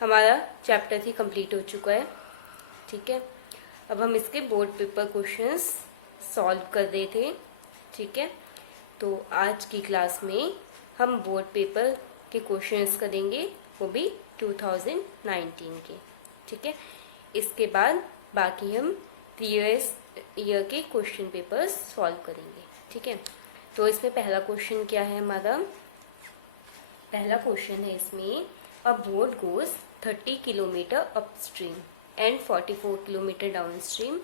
हमारा chapter 3 complete हो चुका है। ठीक है, अब हम इसके बोर्ड पेपर क्वेश्चंस सॉल्व कर रहे थे। ठीक है, तो आज की क्लास में हम बोर्ड पेपर के क्वेश्चंस करेंगे, वो भी 2019 के। ठीक है, इसके बाद बाकी हम प्रीवियस ईयर के क्वेश्चन पेपर्स सॉल्व करेंगे। ठीक है, तो इसमें पहला क्वेश्चन क्या है हमारा? पहला क्वेश्चन है इसमें, अ boat goes 30 kilometre upstream and 44 kilometre downstream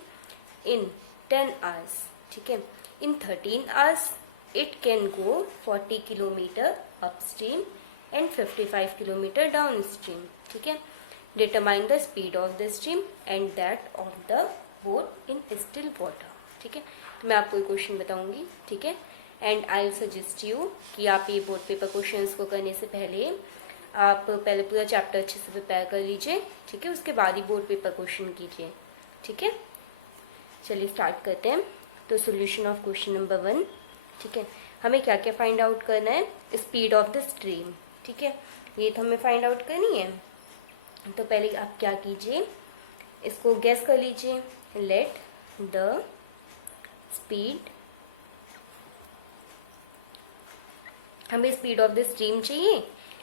in 10 hours. ठीक है, इन 13 hours it can go 40 kilometre upstream and 55 kilometre downstream. ठीक है, determine the speed of the stream and that of the boat in still water. ठीक है, तो मैं आपको ये क्वेश्चन बताऊंगी। ठीक है, and I will suggest you कि आप ये बोर्ड पेपर क्वेश्चंस को करने से पहले आप पहले पूरा चैप्टर अच्छे से प्रिपेयर कर लीजिए। ठीक है, उसके बाद ही बोर्ड पेपर क्वेश्चन कीजिए। ठीक है, चलिए स्टार्ट करते हैं। तो सोल्यूशन ऑफ क्वेश्चन नंबर 1। ठीक है, हमें क्या क्या फाइंड आउट करना है? Speed of the stream. ठीक है, ये तो हमें फाइंड आउट करनी है। तो पहले आप क्या कीजिए, इसको गेस कर लीजिए। लेट द स्पीड, हमें स्पीड ऑफ द स्ट्रीम चाहिए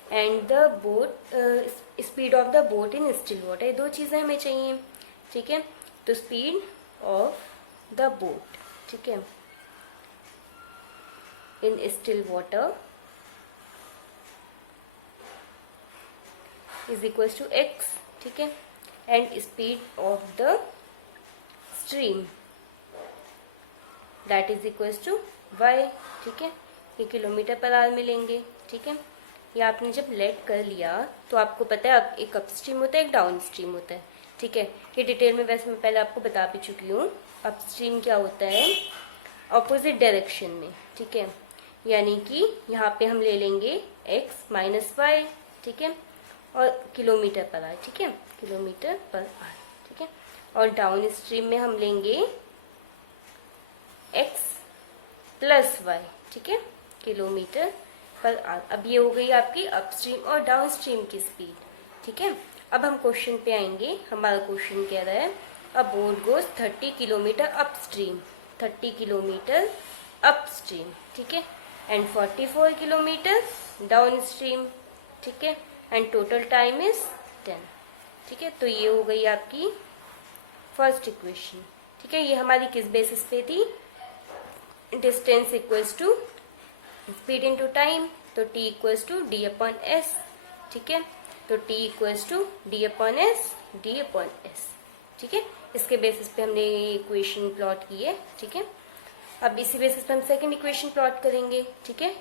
and the boat, speed of the boat in still water, दो चीज़ें हमें चाहिए। ठीक है, तो स्पीड ऑफ द बोट, ठीक है, in still water is equal to x। ठीक है, and speed of the stream that is equal to y। ठीक है, ये किलोमीटर पर आवर मिलेंगे। ठीक है, ये आपने जब लेट कर लिया तो आपको पता है अब एक अप स्ट्रीम होता है, एक डाउन स्ट्रीम होता है। ठीक है, ये डिटेल में वैसे मैं पहले आपको बता भी चुकी हूँ। अप स्ट्रीम क्या होता है? ऑपोजिट डायरेक्शन में। ठीक है, यानी कि यहाँ पे हम ले लेंगे x माइनस वाई। ठीक है, और किलोमीटर पर आवर। ठीक है, किलोमीटर पर आवर। ठीक है, और डाउन स्ट्रीम में हम लेंगे x प्लस वाई। ठीक है, किलोमीटर पर आवर। अब ये हो गई आपकी अपस्ट्रीम और डाउन स्ट्रीम की स्पीड। ठीक है, अब हम क्वेश्चन पे आएंगे। हमारा क्वेश्चन कह रहा है, अ boat goes 30 kilometre upstream, 30 kilometre upstream. ठीक है, एंड 44 किलोमीटर डाउन स्ट्रीम। ठीक है, एंड टोटल टाइम इज 10। ठीक है, तो ये हो गई आपकी फर्स्ट इक्वेशन। ठीक है, ये हमारी किस बेसिस पे थी? Distance equals to speed into time, तो t equals to D upon S. ठीक है, तो t equals to D upon S, D upon S. ठीक है, इसके बेसिस पे हमने ये इक्वेशन प्लॉट की है। ठीक है, अब इसी बेसिस पे हम सेकंड इक्वेशन प्लॉट करेंगे। ठीक है,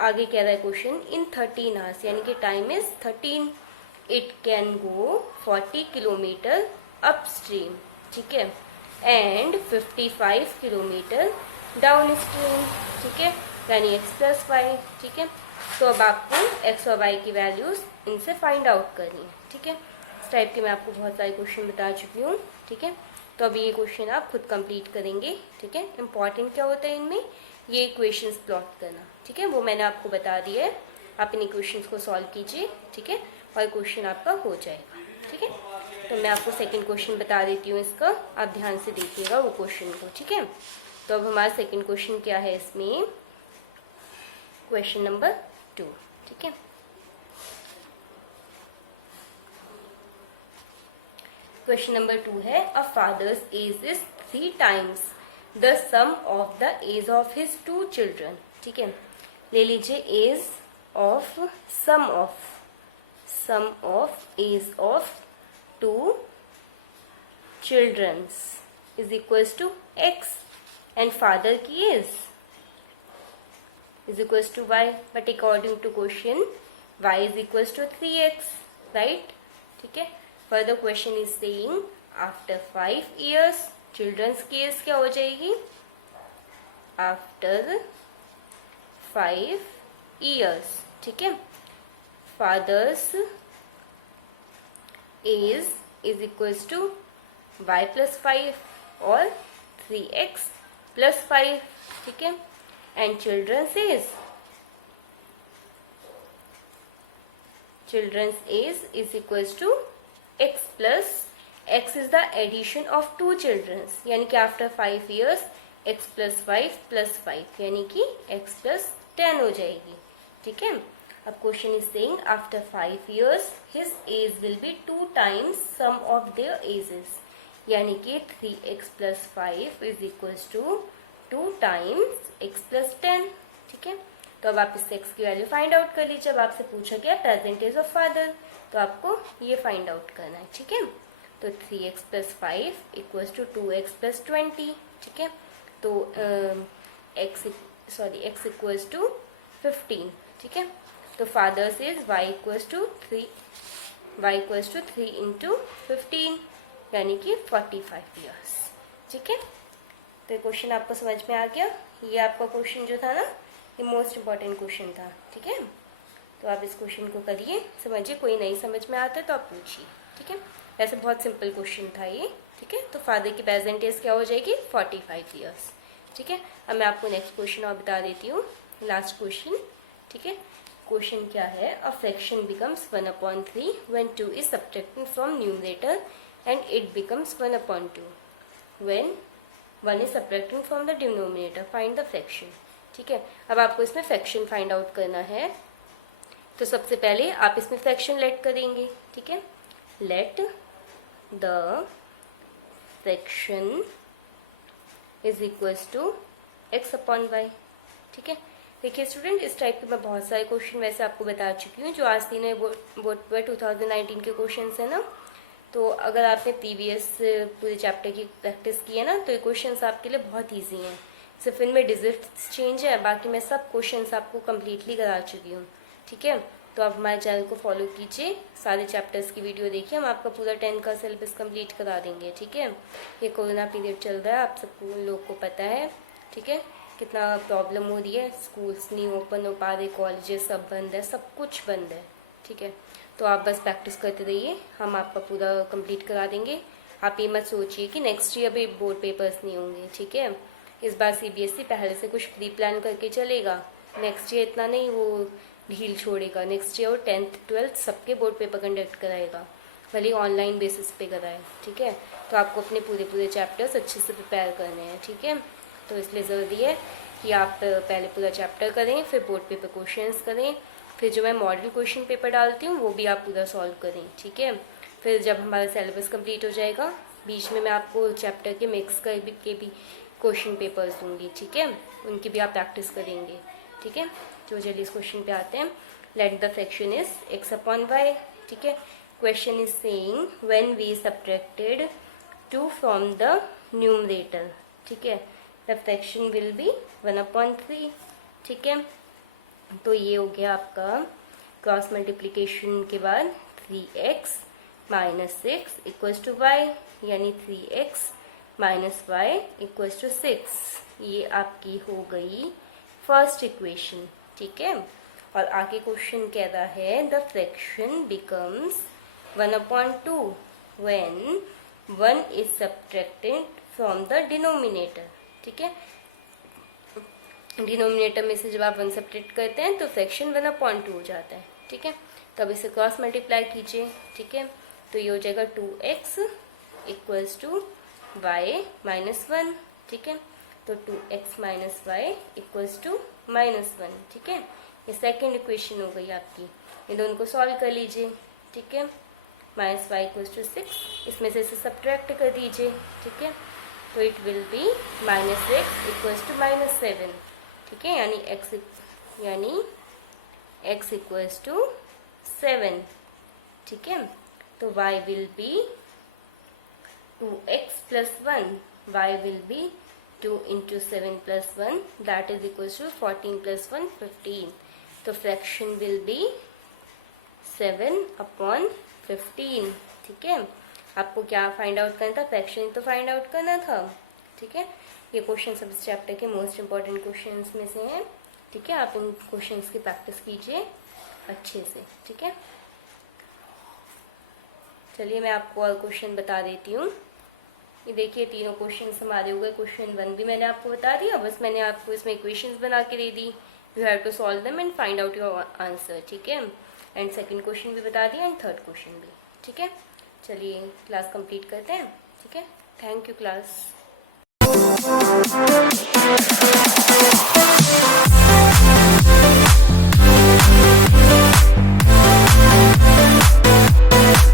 आगे कह रहा है क्वेश्चन, इन 13 आवर्स, यानी कि time is 13, it can go 40 kilometre up stream. ठीक है, एंड 55 किलोमीटर डाउन स्ट्रीम। ठीक है, यानी x प्लस वाई। ठीक है, तो अब आपको x और y की वैल्यूज इनसे फाइंड आउट करनी है। ठीक है, इस टाइप के मैं आपको बहुत सारे क्वेश्चन बता चुकी हूँ। ठीक है, तो अभी ये क्वेश्चन आप खुद कंप्लीट करेंगे। ठीक है, इंपॉर्टेंट क्या होता है इनमें? ये इक्वेशंस प्लॉट करना। ठीक है, वो मैंने आपको बता दिया है। आप इन इक्वेशंस को सॉल्व कीजिए। ठीक है, और क्वेश्चन आपका हो जाएगा। ठीक है, तो मैं आपको सेकेंड क्वेश्चन बता देती हूँ इसका, आप ध्यान से देखिएगा वो क्वेश्चन को। ठीक है, तो अब हमारा सेकेंड क्वेश्चन क्या है इसमें? Question number 2। ठीक है, क्वेश्चन नंबर 2 है, a father's age is 3 times the sum of the age of his 2 children. ठीक है, ले लीजिए age of sum of age of 2 childrens is equals to x, and father की age is equals to y, but according to question y is equals to 3x, right? ठीक है, further question is saying after 5 years children's की as क्या हो जाएगी? after 5 years, ठीक है, father's age is equals to y plus 5 और 3x plus 5। ठीक है, and children's children's age is equals to x plus x is the addition of two children's, यानी कि after 5 years x plus 5 plus 5 यानी कि x plus 10 हो जाएगी. ठीक है. अब question is saying after 5 years his age will be 2 times sum of their ages, यानी कि 3x plus 5 is equals to 2 times x plus 10. ठीक है. तो अब आप इस x की वैल्यू फाइंड आउट कर लीजिए. अब आपसे पूछा गया प्रेजेंट एज ऑफ फादर, तो आपको ये फाइंड आउट करना है. ठीक है. तो 3x plus 5 equals to 2x plus 20. ठीक है. तो x इक्वल्स टू 15. ठीक है. तो father's is y equals to 3 into 15 यानी कि 45 years. ठीक है. तो क्वेश्चन आपको समझ में आ गया. ये आपका क्वेश्चन जो था ना, ये मोस्ट इम्पॉर्टेंट क्वेश्चन था. ठीक है. तो आप इस क्वेश्चन को करिए, समझिए. कोई नहीं समझ में आता है तो आप पूछिए. ठीक है. वैसे बहुत सिंपल क्वेश्चन था ये. ठीक है. तो फादर की प्रेजेंट एज क्या हो जाएगी? 45 years. ठीक है. अब मैं आपको नेक्स्ट क्वेश्चन और बता देती हूँ, लास्ट क्वेश्चन. ठीक है. क्वेश्चन क्या है? A fraction becomes 1/3 when 2 is subtracted from numerator and it becomes 1/2 when 1 is subtracted from the denominator. Find the fraction. ठीक है. अब आपको इसमें फ्रैक्शन फाइंड आउट करना है. तो सबसे पहले आप इसमें फ्रैक्शन लेट करेंगे. ठीक है. Let the fraction is equals to x/y. ठीक है. देखिए स्टूडेंट, इस टाइप के मैं बहुत सारे क्वेश्चन वैसे आपको बता चुकी हूँ जो आज तीनों बोर्ड पर 2019 के क्वेश्चन है ना. तो अगर आपने प्रीवियस पूरे चैप्टर की प्रैक्टिस की है ना, तो ये क्वेश्चन आपके लिए बहुत ईजी हैं. सिर्फ इनमें डिजिट्स चेंज है, बाकी मैं सब क्वेश्चन आपको कम्प्लीटली करा चुकी हूँ. ठीक है. तो आप हमारे चैनल को फॉलो कीजिए, सारे चैप्टर्स की वीडियो देखिए, हम आपका पूरा 10 का सिलेबस कंप्लीट करा देंगे. ठीक है. ये कोरोना पीरियड चल रहा है, आप सबको लोग को पता है. ठीक है. कितना प्रॉब्लम हो रही है, स्कूल्स नहीं ओपन हो पा रहे, कॉलेजेस सब बंद है, सब कुछ बंद है. ठीक है. तो आप बस प्रैक्टिस करते रहिए, हम आपका पूरा कंप्लीट करा देंगे. आप ये मत सोचिए कि नेक्स्ट ईयर भी बोर्ड पेपर्स नहीं होंगे. ठीक है. इस बार CBSE पहले से कुछ प्री प्लान करके चलेगा. नेक्स्ट ईयर इतना नहीं वो ढील छोड़ेगा. नेक्स्ट ईयर वो 10th 12th सबके बोर्ड पेपर कंडक्ट कराएगा, भले ऑनलाइन बेसिस पे कराए. ठीक है. तो आपको अपने पूरे चैप्टर्स अच्छे से प्रिपेयर करने हैं. ठीक है. तो इसलिए ज़रूरी है कि आप पहले पूरा चैप्टर करें, फिर बोर्ड पेपर क्वेश्चंस करें, फिर जो मैं मॉडल क्वेश्चन पेपर डालती हूँ वो भी आप पूरा सॉल्व करें. ठीक है. फिर जब हमारा सिलेबस कंप्लीट हो जाएगा, बीच में मैं आपको चैप्टर के मिक्स के भी क्वेश्चन पेपर्स दूंगी. ठीक है. उनकी भी आप प्रैक्टिस करेंगे. ठीक है. तो चलिए इस क्वेश्चन पे आते हैं. Let the fraction is x/y. ठीक है. Question is saying when we subtracted 2 from the numerator. ठीक है. The fraction will be 1/3. ठीक है. तो ये हो गया आपका क्रॉस मल्टीप्लीकेशन के बाद 3x - 6 इक्वल्स टू y, यानी 3x - y इक्वल्स टू 6. ये आपकी हो गई फर्स्ट इक्वेशन. ठीक है. और आगे क्वेश्चन कह रहा है the fraction becomes 1/2 when 1 is subtracted from the denominator. ठीक है. डिनोमिनेटर में से जब आप 1 सब्ट्रैक्ट करते हैं तो फ्रैक्शन 1/2 हो जाता है. ठीक है. तब इसे क्रॉस मल्टीप्लाई कीजिए. ठीक है. तो ये हो जाएगा 2x इक्वल्स टू y - 1. ठीक है. तो 2x - y इक्वल्स टू -1. ठीक है. ये सेकेंड इक्वेशन हो गई आपकी. ये दोनों को सॉल्व कर लीजिए. ठीक है. -y इक्वल्स टू 6, इसमें से इसे सब्ट्रैक्ट कर दीजिए. ठीक है. तो it will be -x equals to -7. ठीक है. यानी x इक्वल्स टू 7. ठीक है. तो y will be 2x + 1. y will be 2 × 7 + 1, that is equals to 14 + 1 15. तो फ्रैक्शन विल बी 7/15. ठीक है. आपको क्या फाइंड आउट करना था? फ्रैक्शन तो फाइंड आउट करना था. ठीक है. ये क्वेश्चन सब इस चैप्टर के मोस्ट इंपॉर्टेंट क्वेश्चंस में से हैं. ठीक है. आप इन क्वेश्चंस की प्रैक्टिस कीजिए अच्छे से. ठीक है. चलिए मैं आपको और क्वेश्चन बता देती हूँ. ये देखिए तीनों क्वेश्चन हमारे हो गए. क्वेश्चन 1 भी मैंने आपको बता दिया, बस मैंने आपको इसमें इक्वेशंस बना के दे दी. You have to solve them and find out your answer. ठीक है. एंड सेकंड क्वेश्चन भी बता दिया एंड थर्ड क्वेश्चन भी। ठीक है, चलिए क्लास कंप्लीट करते हैं। ठीक है, थैंक यू क्लास।